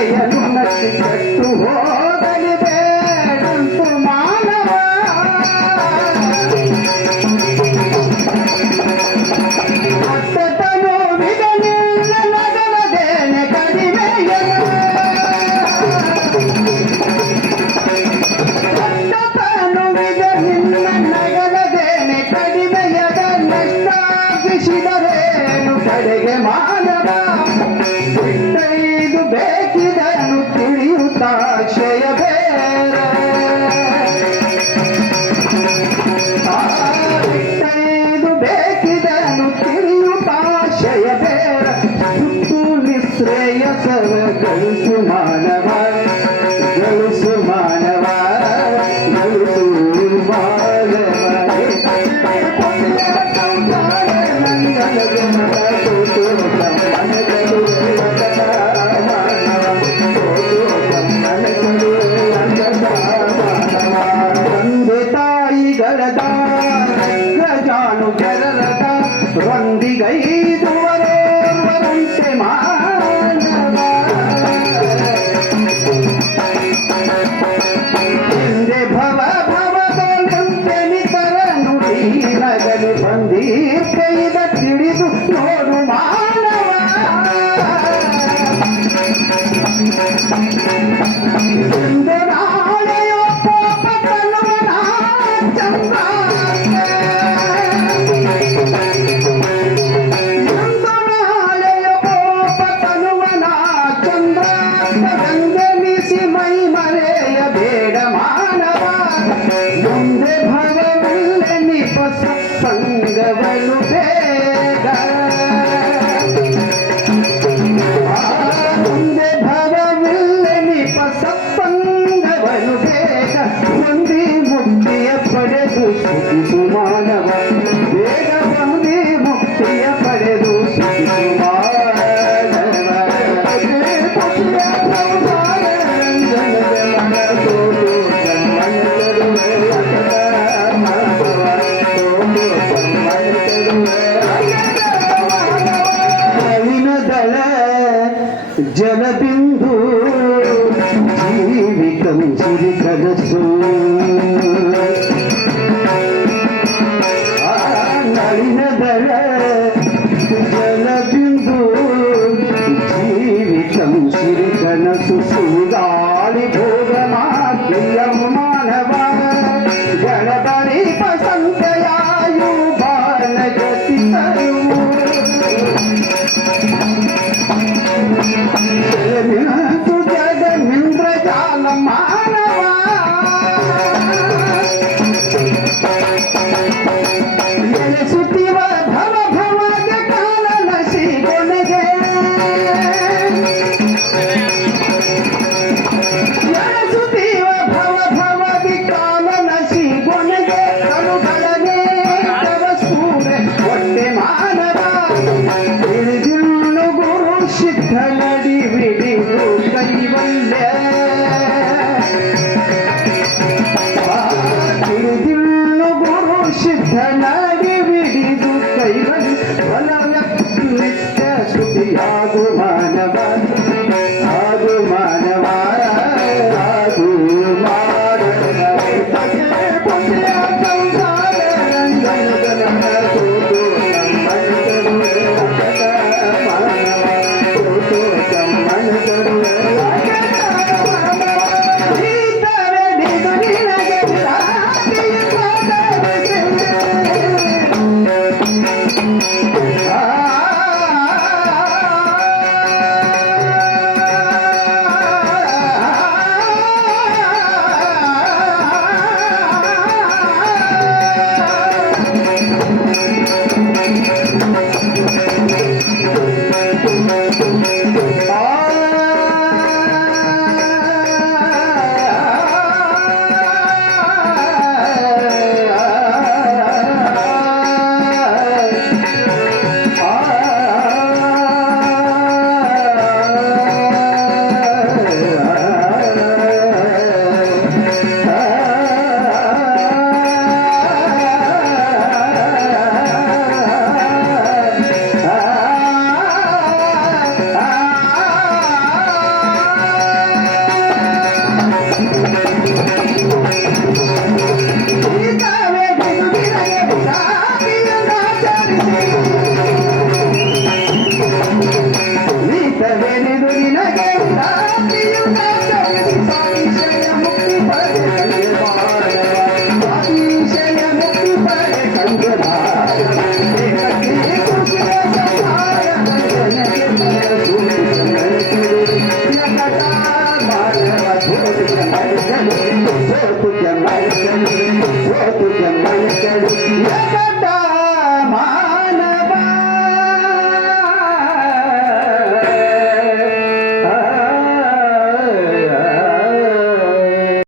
yeah. ತಿರಿಯುತ್ತಾ ಕ್ಷಯ ಬೇರೆ ಬಂದೆ ಭವವಿಲ್ಲೆ ನಿಪಸ ಸಂಗವನು ಬೇಗ ಮುಂದೆ ಭವವಿಲ್ಲೆ ನಿಪಸ ಸಂಗವನು ಬೇಗ ಮುಂದೆ ಮುಕ್ತಿಯ ಪಡೆದು ಸುಮಾರು দিয়া গো Yes, sir.